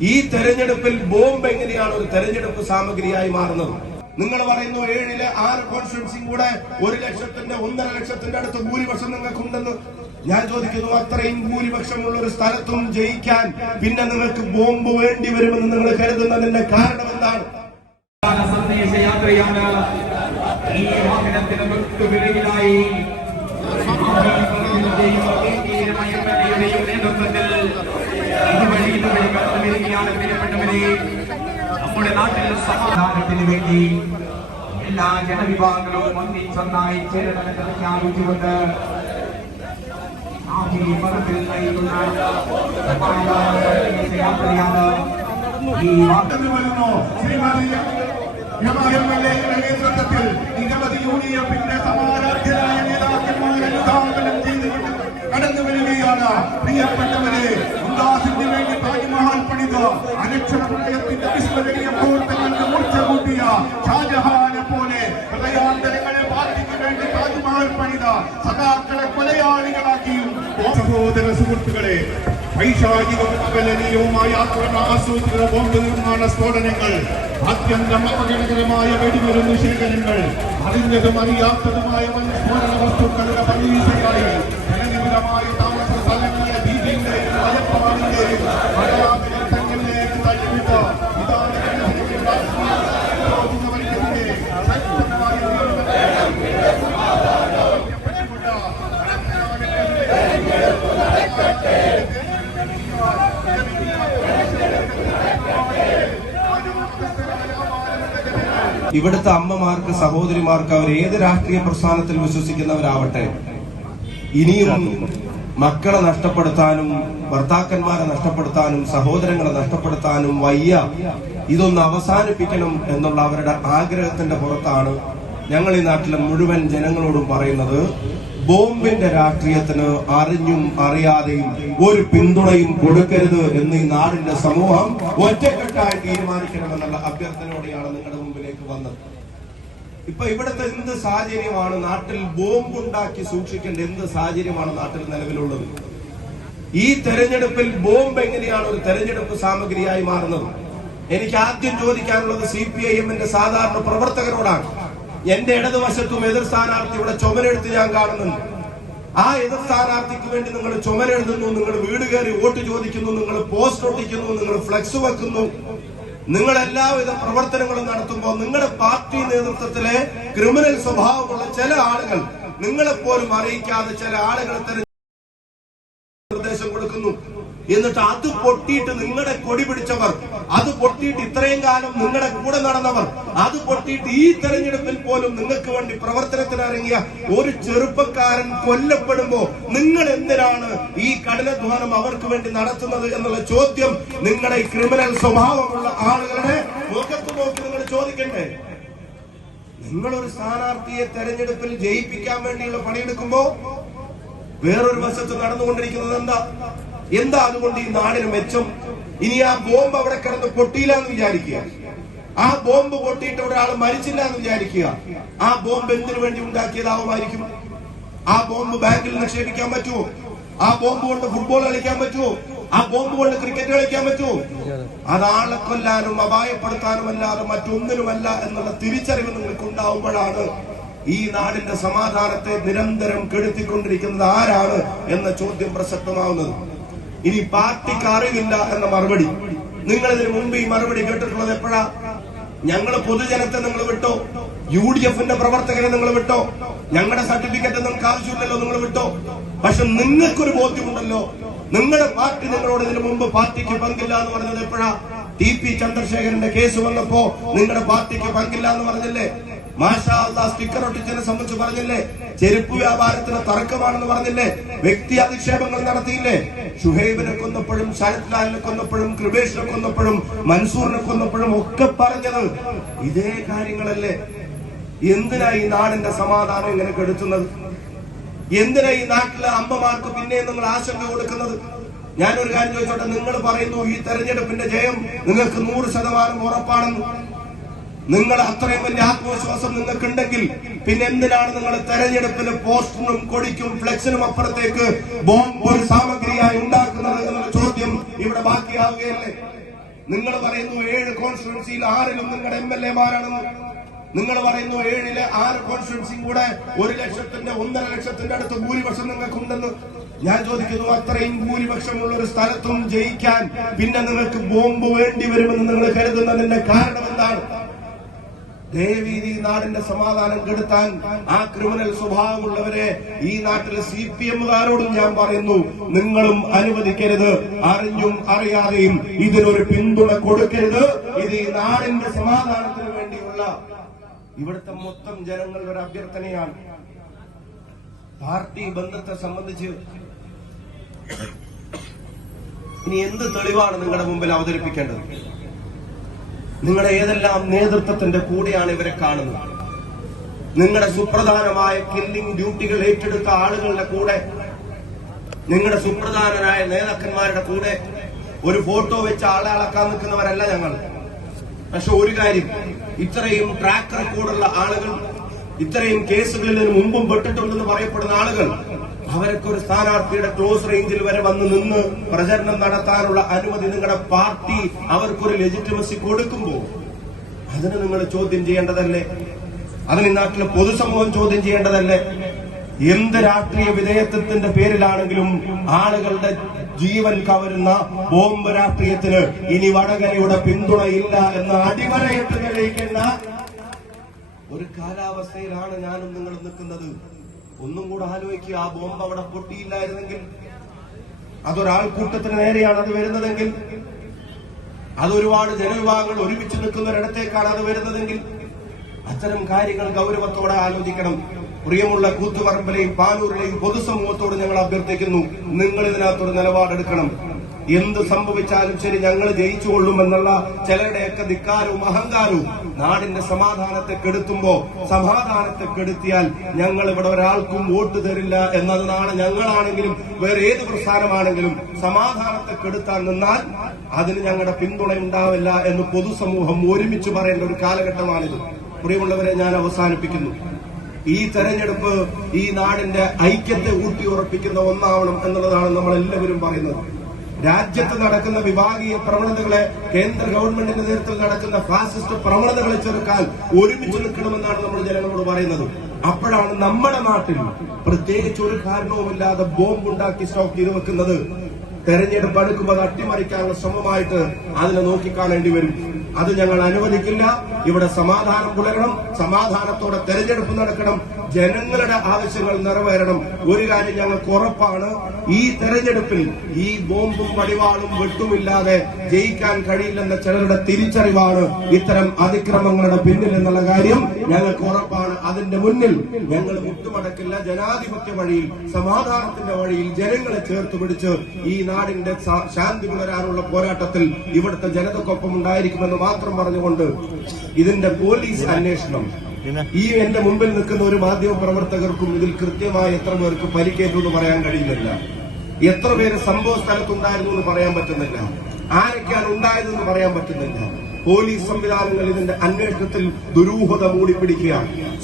ഈ തെരഞ്ഞെടുപ്പിൽ ബോംബ് എങ്ങനെയാണ് ഒരു തെരഞ്ഞെടുപ്പ് സാമഗ്രിയായി മാറുന്നത്? നിങ്ങൾ പറയുന്നു ഏഴിലെ ആറ് കോൺസ്റ്റിറ്റ്യൻസിയും കൂടെ ഒരു ലക്ഷത്തിന്റെ ഒന്നര ലക്ഷത്തിന്റെ അടുത്ത് ഭൂരിപക്ഷം നിങ്ങൾക്കുണ്ടെന്ന്. ഞാൻ ചോദിക്കുന്നു അത്രയും ഭൂരിപക്ഷമുള്ള ഒരു സ്ഥലത്തും ജയിക്കാൻ പിന്നെ നിങ്ങൾക്ക് ബോംബ് വേണ്ടി വരുമെന്ന് നിങ്ങൾ കരുതുന്നതിന്റെ കാരണം എന്താണ്? ഈ വാഹനത്തിന് നേതൃത്വത്തിൽ പ്രിയപ്പെട്ടവരെ നമ്മുടെ നാട്ടിൽ സമാധാനത്തിന് വേണ്ടി എല്ലാ ജനവിഭാഗങ്ങളും ഒന്നിച്ചൊന്നായി ചേരണമെന്ന് പ്രഖ്യാപിച്ചുകൊണ്ട് മതത്തിൽ നയിക്കുന്ന യാത്രയാണ് ഈ വരുന്നു ശ്രീമതി എംഎൽഎയുടെ നേതൃത്വത്തിൽ നിരവധി യു ഡി എഫിന്റെ സമാരാധ്യരായ നേതാക്കന്മാരെ കടന്നു വരികയാണ് പ്രിയപ്പെട്ടവരെ. ഉല്ലാസിന് വേണ്ടി പണിത് അനക്ഷര പ്രളയത്തിന്റെ വിസ്മരണീയ മുഹൂർത്തങ്ങൾക്ക് മൂർച്ച കൂട്ടിയ ഷാജഹാനെ പോലെ ഹൃദയാന്തരങ്ങളെ ബാധിക്കു വേണ്ടി താജ്മഹൽ പണിത സഖാക്കളെ കൊലയാളികളാക്കിയും സഹോദര സുഹൃത്തുക്കളെ പൈശാചികവും അപലനീയവുമായ ആക്രമണ നിർമ്മാണ സ്ഫോടനങ്ങൾ അത്യന്തം അപകടകരമായ വെടിമരുന്ന് ശേഖരങ്ങൾ അറിഞ്ഞതും അറിയാത്തതുമായ സ്ഫോടന വസ്തുക്കളുടെ പരീക്ഷയായി ജനനിബിഡമായ ഇവിടുത്തെ അമ്മമാർക്ക് സഹോദരിമാർക്ക് അവർ ഏത് രാഷ്ട്രീയ പ്രസ്ഥാനത്തിൽ വിശ്വസിക്കുന്നവരാവട്ടെ ഇനിയും മക്കളെ നഷ്ടപ്പെടുത്താനും ഭർത്താക്കന്മാരെ നഷ്ടപ്പെടുത്താനും സഹോദരങ്ങളെ നഷ്ടപ്പെടുത്താനും വയ്യ. ഇതൊന്ന് അവസാനിപ്പിക്കണം എന്നുള്ള അവരുടെ ആഗ്രഹത്തിന്റെ പുറത്താണ് ഞങ്ങൾ ഈ നാട്ടിലെ മുഴുവൻ ജനങ്ങളോടും പറയുന്നത്. ബോംബിന്റെ രാഷ്ട്രീയത്തിന് അറിഞ്ഞും അറിയാതെയും ഒരു പിന്തുണയും കൊടുക്കരുത് എന്ന് ഈ നാടിന്റെ സമൂഹം ഒറ്റക്കെട്ടായി തീരുമാനിക്കണമെന്നുള്ള അഭ്യർത്ഥനയോടെയാണ് വന്നത് ഇപ്പൊ ഇവിടുത്തെ എന്ത് സാഹചര്യമാണ് നാട്ടിൽ ബോംബുണ്ടാക്കി സൂക്ഷിക്കേണ്ട എന്ത് സാഹചര്യമാണ് നാട്ടിൽ നിലവിലുള്ളത്? ഈ തെരഞ്ഞെടുപ്പിൽ ബോംബ് എങ്ങനെയാണ് ഒരു തെരഞ്ഞെടുപ്പ് സാമഗ്രിയായി മാറുന്നത്? എനിക്ക് ആദ്യം ചോദിക്കാനുള്ളത് സി പി ഐ എമ്മിന്റെ സാധാരണ പ്രവർത്തകരോടാണ്. എന്റെ ഇടതുവശത്തും എതിർ സ്ഥാനാർത്ഥി ഇവിടെ ചുമരെടുത്ത് ഞാൻ കാണുന്നുണ്ട്. ആ എതിർ സ്ഥാനാർത്ഥിക്ക് വേണ്ടി നിങ്ങൾ ചുമരെഴുതുന്നു നിങ്ങൾ വീട് കയറി വോട്ട് ചോദിക്കുന്നു നിങ്ങൾ പോസ്റ്റ് ഒട്ടിക്കുന്നു നിങ്ങൾ ഫ്ലെക്സ് വെക്കുന്നു. നിങ്ങൾ എല്ലാവിധ പ്രവർത്തനങ്ങളും നടത്തുമ്പോൾ നിങ്ങളുടെ പാർട്ടി നേതൃത്വത്തിലെ ക്രിമിനൽ സ്വഭാവമുള്ള ചില ആളുകൾ നിങ്ങളെപ്പോലും അറിയിക്കാതെ ചില ആളുകളെ എന്നിട്ട് അത് പൊട്ടിയിട്ട് നിങ്ങളുടെ കൊടി പിടിച്ചവർ അത് പൊട്ടിയിട്ട് ഇത്രയും കാലം നിങ്ങളുടെ കൂടെ നടന്നവർ അത് പൊട്ടിയിട്ട് ഈ തെരഞ്ഞെടുപ്പിൽ പോലും നിങ്ങൾക്ക് വേണ്ടി പ്രവർത്തനത്തിന് ഇറങ്ങിയ ഒരു ചെറുപ്പക്കാരൻ കൊല്ലപ്പെടുമ്പോ നിങ്ങൾ എന്തിനാണ് ഈ കഠിനാധ്വാനം അവർക്ക് വേണ്ടി നടത്തുന്നത് എന്നുള്ള ചോദ്യം നിങ്ങളുടെ ക്രിമിനൽ സ്വഭാവമുള്ള ആളുകളുടെ മുഖത്ത് നോക്കി നിങ്ങൾ ചോദിക്കണ്ടേ? നിങ്ങളൊരു സ്ഥാനാർത്ഥിയെ തെരഞ്ഞെടുപ്പിൽ ജയിപ്പിക്കാൻ വേണ്ടിയുള്ള പണിയെടുക്കുമ്പോ വേറൊരു വശത്ത് നടന്നുകൊണ്ടിരിക്കുന്നത് എന്താ? എന്താ അതുകൊണ്ട് ഈ നാടിന് മെച്ചം? ഇനി ആ ബോംബ് അവിടെ കിടന്ന് പൊട്ടിയില്ല എന്ന് വിചാരിക്കുക. ആ ബോംബ് പൊട്ടിയിട്ട് ഒരാൾ മരിച്ചില്ല എന്ന് വിചാരിക്കുക. ആ ബോംബ് എന്തിനു വേണ്ടി ഉണ്ടാക്കിയതാവുമായിരിക്കും ആ ബോംബ് ബാങ്കിൽ നിക്ഷേപിക്കാൻ പറ്റുമോ? ആ ബോംബ് കൊണ്ട് ഫുട്ബോൾ കളിക്കാൻ പറ്റുമോ? ആ ബോംബ് കൊണ്ട് ക്രിക്കറ്റ് കളിക്കാൻ പറ്റുമോ? അതാളെ കൊല്ലാനും അപായപ്പെടുത്താനും അല്ലാതെ മറ്റൊന്നിനുമല്ല എന്നുള്ള തിരിച്ചറിവ് നിങ്ങൾക്ക് ഉണ്ടാവുമ്പോഴാണ് ഈ നാടിന്റെ സമാധാനത്തെ നിരന്തരം കെടുത്തിക്കൊണ്ടിരിക്കുന്നത്. ആരാണ് എന്ന ചോദ്യം പ്രസക്തമാവുന്നത്. ഇനി പാർട്ടിക്ക് അറിവില്ല എന്ന മറുപടി. നിങ്ങൾ ഇതിനു മുമ്പ് ഈ മറുപടി കേട്ടിട്ടുള്ളത് എപ്പോഴാ? ഞങ്ങൾ പൊതുജനത്തെ നിങ്ങൾ വിട്ടോ? യു ഡി എഫിന്റെ പ്രവർത്തകരെ നിങ്ങൾ വിട്ടോ? ഞങ്ങളുടെ സർട്ടിഫിക്കറ്റ് നിങ്ങൾക്ക് ആവശ്യമില്ലല്ലോ നിങ്ങൾ വിട്ടോ? പക്ഷെ നിങ്ങൾക്കൊരു ബോധ്യമുണ്ടല്ലോ. നിങ്ങളുടെ പാർട്ടി നിങ്ങളോട് ഇതിനു മുമ്പ് പാർട്ടിക്ക് പങ്കില്ല എന്ന് പറഞ്ഞത് എപ്പോഴാ? ടി പി ചന്ദ്രശേഖരന്റെ കേസ് വന്നപ്പോ നിങ്ങളുടെ പാർട്ടിക്ക് പങ്കില്ല എന്ന് പറഞ്ഞില്ലേ? മാഷാ സ്പീക്കർ ഒട്ടിച്ചതിനെ സംബന്ധിച്ച് പറഞ്ഞില്ലേ? ചെരുപ്പ് വ്യാപാരത്തിന് തർക്കമാണെന്ന് പറഞ്ഞില്ലേ? വ്യക്തി അധിക്ഷേപങ്ങൾ നടത്തിയില്ലേ? ഷുഹൈബിനെ കൊന്നപ്പോഴും ശരത് ലാലിനെ കൊന്നപ്പോഴും കൃപേഷിനെ കൊന്നപ്പോഴും മൻസൂറിനെ കൊന്നപ്പോഴും ഒക്കെ പറഞ്ഞത് ഇതേ കാര്യങ്ങളല്ലേ? എന്തിനാ ഈ നാടിന്റെ സമാധാനം ഇങ്ങനെ കെടുത്തുന്നത്? എന്തിനാ ഈ നാട്ടിലെ അമ്മമാർക്ക് പിന്നെ നിങ്ങൾ ആശങ്ക കൊടുക്കുന്നത്? ഞാനൊരു കാര്യം ചോദിച്ചോട്ടെ നിങ്ങൾ പറയുന്നു ഈ തെരഞ്ഞെടുപ്പിന്റെ ജയം നിങ്ങൾക്ക് നൂറ് ശതമാനം ഉറപ്പാണെന്ന്. നിങ്ങൾ അത്രയും വലിയ ആത്മവിശ്വാസം നിങ്ങൾക്കുണ്ടെങ്കിൽ പിന്നെ എന്തിനാണ് നിങ്ങൾ തെരഞ്ഞെടുപ്പിന് പോസ്റ്ററിനും കൊടിക്കും ഫ്ലെക്സിനും അപ്പുറത്തേക്ക് ബോംബ് ഒരു സാമഗ്രിയായി ഉണ്ടാക്കുന്നത് എന്നുള്ള ചോദ്യം ഇവിടെ ബാക്കിയാവുകയല്ലേ? നിങ്ങൾ പറയുന്നു ഏഴ് കോൺസ്റ്റിറ്റ്യുവൻസിയിൽ ആറിലും നിങ്ങളുടെ എം എൽ എമാരാണെന്ന്. നിങ്ങൾ പറയുന്നു ഏഴിലെ ആറ് കോൺസ്റ്റിറ്റ്യുവൻസിയും കൂടെ ഒരു ലക്ഷത്തിന്റെ ഒന്നര ലക്ഷത്തിന്റെ അടുത്ത് ഭൂരിപക്ഷം നിങ്ങൾക്കുണ്ടെന്ന്. ഞാൻ ചോദിക്കുന്നു അത്രയും ഭൂരിപക്ഷമുള്ള ഒരു സ്ഥലത്തും ജയിക്കാൻ പിന്നെ നിങ്ങൾക്ക് ബോംബ് വേണ്ടി വരുമെന്ന് നിങ്ങൾ കരുതുന്നതിന്റെ കാരണം എന്താണ്? ദേവീതി നാടിന്റെ സമാധാനം കെടുത്താൻ ആ ക്രിമിനൽ സ്വഭാവമുള്ളവരെ ഈ നാട്ടിലെ സി പി എമ്മുകാരോടും ഞാൻ പറയുന്നു നിങ്ങളും അനുവദിക്കരുത്. അറിഞ്ഞും അറിയാതെയും ഇതിനൊരു പിന്തുണ കൊടുക്കരുത്. ഇത് ഈ നാടിന്റെ സമാധാനത്തിന് വേണ്ടിയുള്ള ഇവിടുത്തെ മൊത്തം ജനങ്ങളുടെ ഒരു അഭ്യർത്ഥനയാണ്. പാർട്ടി ബന്ധത്തെ സംബന്ധിച്ച് ഇനി എന്ത് തെളിവാണ് നിങ്ങളുടെ മുമ്പിൽ അവതരിപ്പിക്കേണ്ടത്? നിങ്ങളുടെ ഏതെല്ലാം നേതൃത്വത്തിന്റെ കൂടെയാണ് ഇവരെ കാണുന്നത്? നിങ്ങളുടെ സുപ്രധാനമായ കില്ലിംഗ് ഡ്യൂട്ടികൾ ഏറ്റെടുത്ത ആളുകളുടെ കൂടെ നിങ്ങളുടെ സുപ്രധാനരായ നേതാക്കന്മാരുടെ കൂടെ ഒരു ഫോട്ടോ വെച്ച് ആളെ അളക്കാൻ നിൽക്കുന്നവരല്ല ഞങ്ങൾ. പക്ഷെ ഒരു കാര്യം ഇത്രയും ട്രാക്ക് റെക്കോർഡുള്ള ആളുകൾ ഇത്രയും കേസുകളിൽ നിന്ന് മുമ്പും പെട്ടിട്ടുണ്ടെന്ന് പറയപ്പെടുന്ന ആളുകൾ അവരൊക്കെ ഒരു സ്ഥാനാർത്ഥിയുടെ ക്ലോസ് റേഞ്ചിൽ വരെ വന്ന് നിന്ന് പ്രചരണം നടത്താനുള്ള അനുമതി നിങ്ങളുടെ പാർട്ടി അവർക്കൊരു ലെജിറ്റിമസി കൊടുക്കുമ്പോൾ അതിന് നിങ്ങൾ ചോദ്യം ചെയ്യേണ്ടതല്ലേ? അതിന് നാട്ടിലെ പൊതുസമൂഹം ചോദ്യം ചെയ്യേണ്ടതല്ലേ? എന്ത് രാഷ്ട്രീയ വിധേയത്വത്തിന്റെ പേരിലാണെങ്കിലും ആളുകളുടെ ജീവൻ കവരുന്ന ബോംബ് രാഷ്ട്രീയത്തിന് ഇനി വടകരയുടെ പിന്തുണയില്ല എന്ന് അടിവരയിട്ട് തെളിയിക്കേണ്ട ഒരു കാലാവസ്ഥയിലാണ് ഞാനും നിങ്ങളും നിൽക്കുന്നത്. ഒന്നും കൂടെ ആലോചിക്കുക ആ ബോംബ് അവിടെ പൊട്ടിയില്ലായിരുന്നെങ്കിൽ അതൊരാൾക്കൂട്ടത്തിന് നേരെയാണ് അത് വരുന്നതെങ്കിൽ അതൊരുപാട് ജനവിഭാഗങ്ങൾ ഒരുമിച്ച് നിൽക്കുന്ന ഒരിടത്തേക്കാണ് അത് വരുന്നതെങ്കിൽ അത്തരം കാര്യങ്ങൾ ഗൗരവത്തോടെ ആലോചിക്കണം. പ്രിയമുള്ള കൂത്തുപറമ്പിലെയും പാനൂരിലെയും പൊതുസമൂഹത്തോട് ഞങ്ങൾ അഭ്യർത്ഥിക്കുന്നു നിങ്ങൾ ഇതിനകത്തൊരു നിലപാടെടുക്കണം. എന്ത് സംഭവിച്ചാലും ശരി ഞങ്ങൾ ജയിച്ചുകൊള്ളുമെന്നുള്ള ചിലരുടെയൊക്കെ ധിക്കാരവും അഹങ്കാരവും നാടിന്റെ സമാധാനത്തെ കെടുത്തുമ്പോ സമാധാനത്തെ കെടുത്തിയാൽ ഞങ്ങൾ ഇവിടെ ഒരാൾക്കും വോട്ട് തരില്ല എന്നത് നാളെ ഞങ്ങളാണെങ്കിലും വേറെ ഏത് പ്രസ്ഥാനമാണെങ്കിലും സമാധാനത്തെ കെടുത്താൻ നിന്നാൽ അതിന് ഞങ്ങളുടെ പിന്തുണ ഉണ്ടാവില്ല എന്ന് പൊതുസമൂഹം ഒരുമിച്ച് പറയേണ്ട ഒരു കാലഘട്ടമാണിത്. പ്രിയമുള്ളവരെ ഞാൻ അവസാനിപ്പിക്കുന്നു. ഈ തെരഞ്ഞെടുപ്പ് ഈ നാടിന്റെ ഐക്യത്തെ ഊട്ടിയുറപ്പിക്കുന്ന ഒന്നാവണം എന്നുള്ളതാണ് നമ്മൾ എല്ലാവരും പറയുന്നത്. രാജ്യത്ത് നടക്കുന്ന വിഭാഗീയ പ്രവണതകളെ കേന്ദ്ര ഗവൺമെന്റിന്റെ നേതൃത്വത്തിൽ നടക്കുന്ന ഫാസിസ്റ്റ് പ്രവണതകളെ ചെറുക്കാൻ ഒരുമിച്ച് നിൽക്കണമെന്നാണ് നമ്മൾ ജനങ്ങളോട് പറയുന്നത്. അപ്പോഴാണ് നമ്മുടെ നാട്ടിൽ പ്രത്യേകിച്ച് ഒരു കാരണവുമില്ലാതെ ബോംബ് ഉണ്ടാക്കി സ്റ്റോക്ക് ചെയ്തു വെക്കുന്നത്. തെരഞ്ഞെടുപ്പ് അടുക്കുമ്പോൾ അട്ടിമറിക്കാനുള്ള ശ്രമമായിട്ട് അതിനെ നോക്കിക്കാണേണ്ടി വരും. അത് ഞങ്ങൾ അനുവദിക്കില്ല. ഇവിടെ സമാധാനം പുലരണം സമാധാനത്തോടെ തെരഞ്ഞെടുപ്പ് നടക്കണം. ജനങ്ങളുടെ ആവശ്യങ്ങൾ നിറവേറണം. ഒരു കാര്യം ഞങ്ങൾക്ക് ഉറപ്പാണ്. ഈ തെരഞ്ഞെടുപ്പിൽ ഈ ബോംബും പടിവാളും വെട്ടുമില്ലാതെ ജയിക്കാൻ കഴിയില്ലെന്ന ചിലരുടെ തിരിച്ചറിവാണ് ഇത്തരം അതിക്രമങ്ങളുടെ പിന്നിൽ എന്നുള്ള കാര്യം ഞങ്ങൾക്ക് ഉറപ്പാണ്. അതിന്റെ മുന്നിൽ ഞങ്ങൾ മുട്ടുമടക്കില്ല ജനാധിപത്യ വഴിയിൽ സമാധാനത്തിന്റെ വഴിയിൽ ജനങ്ങളെ ചേർത്ത് പിടിച്ച് ഈ നാടിന്റെ ശാന്തി പുലരാനുള്ള പോരാട്ടത്തിൽ ഇവിടുത്തെ ജനതക്കൊപ്പം ഉണ്ടായിരിക്കുമെന്ന് മാത്രം പറഞ്ഞുകൊണ്ട് ഇതിന്റെ പോലീസ് അന്വേഷണം. ഈ എന്റെ മുമ്പിൽ നിൽക്കുന്ന ഒരു മാധ്യമ പ്രവർത്തകർക്കും ഇതിൽ കൃത്യമായി എത്ര പേർക്ക് പരിക്കേറ്റു എന്ന് പറയാൻ കഴിയുന്നില്ല. എത്ര പേര് സംഭവ സ്ഥലത്തുണ്ടായിരുന്നു എന്ന് പറയാൻ പറ്റുന്നില്ല. ആരൊക്കെയാണ് ഉണ്ടായതെന്ന് പറയാൻ പറ്റുന്നില്ല. പോലീസ് സംവിധാനങ്ങൾ ഇതിന്റെ അന്വേഷണത്തിൽ ദുരൂഹത മൂടി പിടിക്കുക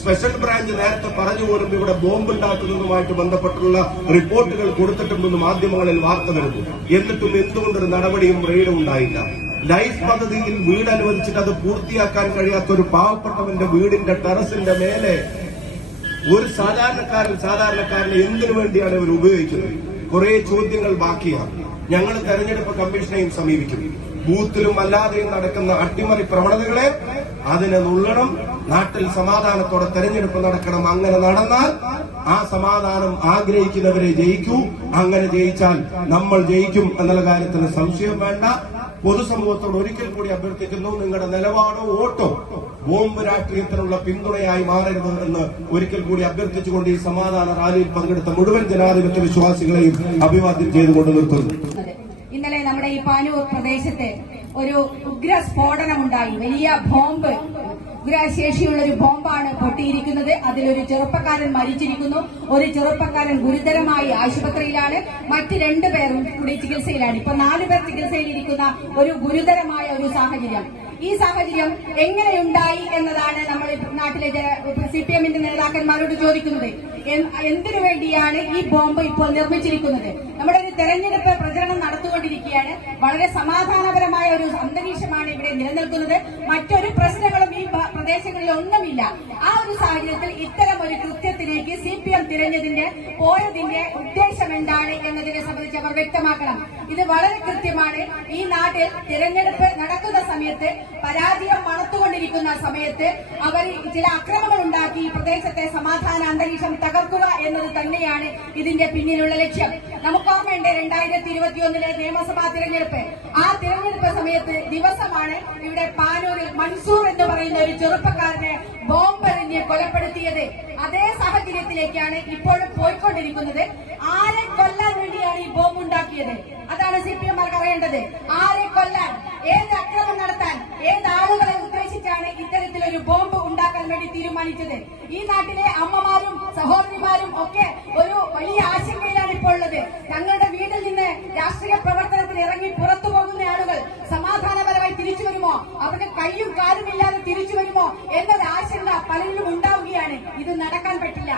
സ്പെഷ്യൽ ബ്രാഞ്ച് നേരത്തെ പറഞ്ഞു പോലും ഇവിടെ ബോംബ് ഉണ്ടാക്കുന്നതുമായിട്ട് ബന്ധപ്പെട്ടുള്ള റിപ്പോർട്ടുകൾ കൊടുത്തിട്ടുണ്ടെന്ന് മാധ്യമങ്ങളിൽ വാർത്ത വരുന്നു. എന്നിട്ടും എന്തുകൊണ്ടൊരു നടപടിയും റെയ്ഡും ഉണ്ടായില്ല. ലൈഫ് പദ്ധതിയിൽ വീട് അനുവദിച്ചിട്ട് അത് പൂർത്തിയാക്കാൻ കഴിയാത്ത ഒരു പാവപ്പെട്ടവന്റെ വീടിന്റെ ടെറസിന്റെ മേലെ ഒരു സാധാരണക്കാരൻ സാധാരണക്കാരനെ എന്തിനു വേണ്ടിയാണ് ഇവർ ഉപയോഗിക്കുന്നത്? കുറെ ചോദ്യങ്ങൾ ബാക്കിയാണ് ഞങ്ങൾ തെരഞ്ഞെടുപ്പ് കമ്മീഷനെയും സമീപിക്കും. ബൂത്തിലും അല്ലാതെയും നടക്കുന്ന അട്ടിമറി പ്രവണതകളെ അതിനെ നുള്ളണം നാട്ടിൽ സമാധാനത്തോടെ തെരഞ്ഞെടുപ്പ് നടക്കണം. അങ്ങനെ നടന്നാൽ ആ സമാധാനം ആഗ്രഹിക്കുന്നവരെ ജയിക്കൂ. അങ്ങനെ ജയിച്ചാൽ നമ്മൾ ജയിക്കും എന്നുള്ള കാര്യത്തിന് സംശയം വേണ്ട. പൊതുസമൂഹത്തോട് ഒരിക്കൽ കൂടി അഭ്യർത്ഥിക്കുന്നു നിങ്ങളുടെ നിലപാടോ വോട്ടോ ബോംബ് രാഷ്ട്രീയത്തിനുള്ള പിന്തുണയായി മാറരുത് എന്ന് ഒരിക്കൽ കൂടി അഭ്യർത്ഥിച്ചുകൊണ്ട് ഈ സമാധാന റാലിയിൽ പങ്കെടുത്ത മുഴുവൻ ജനാധിപത്യ വിശ്വാസികളെയും അഭിവാദ്യം ചെയ്തുകൊണ്ട് നിർത്തുന്നു. ഇന്നലെ നമ്മുടെ ഈ പാനൂർ പ്രദേശത്ത് ഒരു ഉഗ്ര സ്ഫോടനം ഉണ്ടായി വലിയ ബോംബ് ഉഗ്രശേഷിയുള്ള ഒരു ബോംബാണ് പൊട്ടിയിരിക്കുന്നത്. അതിലൊരു ചെറുപ്പക്കാരൻ മരിച്ചിരിക്കുന്നു. ഒരു ചെറുപ്പക്കാരൻ ഗുരുതരമായി ആശുപത്രിയിലാണ്. മറ്റ് രണ്ടു പേരും കൂടി ചികിത്സയിലാണ്. ഇപ്പൊ നാലു പേർ ചികിത്സയിലിരിക്കുന്ന ഒരു ഗുരുതരമായ ഒരു സാഹചര്യം. ഈ സാഹചര്യം എങ്ങനെയുണ്ടായി എന്നതാണ് നമ്മൾ നാട്ടിലെ സി പി എമ്മിന്റെ നേതാക്കന്മാരോട് ചോദിക്കുന്നത്. എന്തിനു വേണ്ടിയാണ് ഈ ബോംബ് ഇപ്പോൾ നിർമ്മിച്ചിരിക്കുന്നത്? നമ്മുടെ ഒരു തെരഞ്ഞെടുപ്പ് പ്രചരണം നടത്തുകൊണ്ടിരിക്കുകയാണ് വളരെ സമാധാനപരമായ ഒരു അന്തരീക്ഷമാണ് ഇവിടെ നിലനിൽക്കുന്നത്. മറ്റൊരു പ്രശ്നങ്ങളും ഈ പ്രദേശങ്ങളിൽ ഒന്നുമില്ല ആ ഒരു സാഹചര്യത്തിൽ ഇത്തരം ഒരു കൃത്യത്തിലേക്ക് സി പി എം തിരഞ്ഞതിന്റെ പോയതിന്റെ ഉദ്ദേശം എന്താണ് എന്നതിനെ സംബന്ധിച്ച് അവർ വ്യക്തമാക്കണം. ഇത് വളരെ കൃത്യമാണ്. ഈ നാട്ടിൽ തിരഞ്ഞെടുപ്പ് നടക്കുന്ന സമയത്ത് പരാജയം മണത്തുകൊണ്ടിരിക്കുന്ന സമയത്ത് അവർ ചില അക്രമങ്ങൾ ഉണ്ടാക്കി ഈ പ്രദേശത്തെ സമാധാന അന്തരീക്ഷം തകർക്കുക എന്നത് തന്നെയാണ് ഇതിന്റെ പിന്നിലുള്ള ലക്ഷ്യം. നമുക്ക് ഓർമ്മയുണ്ട് രണ്ടായിരത്തി ഇരുപത്തിയൊന്നിലെ നിയമസഭാ തിരഞ്ഞെടുപ്പ്. ആ തെരഞ്ഞെടുപ്പ് സമയത്ത് ദിവസമാണ് ഇവിടെ പാനൂരിൽ മൻസൂർ എന്ന് പറയുന്ന ഒരു ചെറുപ്പക്കാരനെ ബോംബെറിഞ്ഞ് കൊലപ്പെടുത്തിയത്. അതേ സാഹചര്യത്തിലേക്കാണ് ഇപ്പോഴും പോയിക്കൊണ്ടിരിക്കുന്നത്. ആരെ കൊല്ലാൻ വേണ്ടിയാണ് ഈ ബോംബ് ഉണ്ടാക്കിയത്? അതാണ് സി പി എംമാർക്ക് അറിയേണ്ടത്. ആരെ കൊല്ലാൻ ഏത് അക്രമം നടത്താൻ ഏത് ആളുകളെ ഉദ്ദേശിച്ചാണ് ഇത്തരത്തിലൊരു ബോംബ് ഉണ്ടാക്കാൻ വേണ്ടി തീരുമാനിച്ചത്? ഈ നാട്ടിലെ അമ്മമാരും സഹോദരിമാരും ഒക്കെ ഒരു വലിയ ആശങ്കയിലാണ് ഇപ്പോൾ ഉള്ളത്. തങ്ങളുടെ വീട്ടിൽ നിന്ന് രാഷ്ട്രീയ പ്രവർത്തനത്തിൽ ഇറങ്ങി പുറത്തു പോകുന്ന ആളുകൾ സമാധാനപരമായി തിരിച്ചു വരുമോ അവർക്ക് കയ്യും കാലും ഇല്ലാതെ തിരിച്ചു വരുമോ എന്നൊരു ആശങ്ക പലരിലും ഉണ്ടാവുകയാണ്. ഇത് നടക്കാൻ പറ്റില്ല.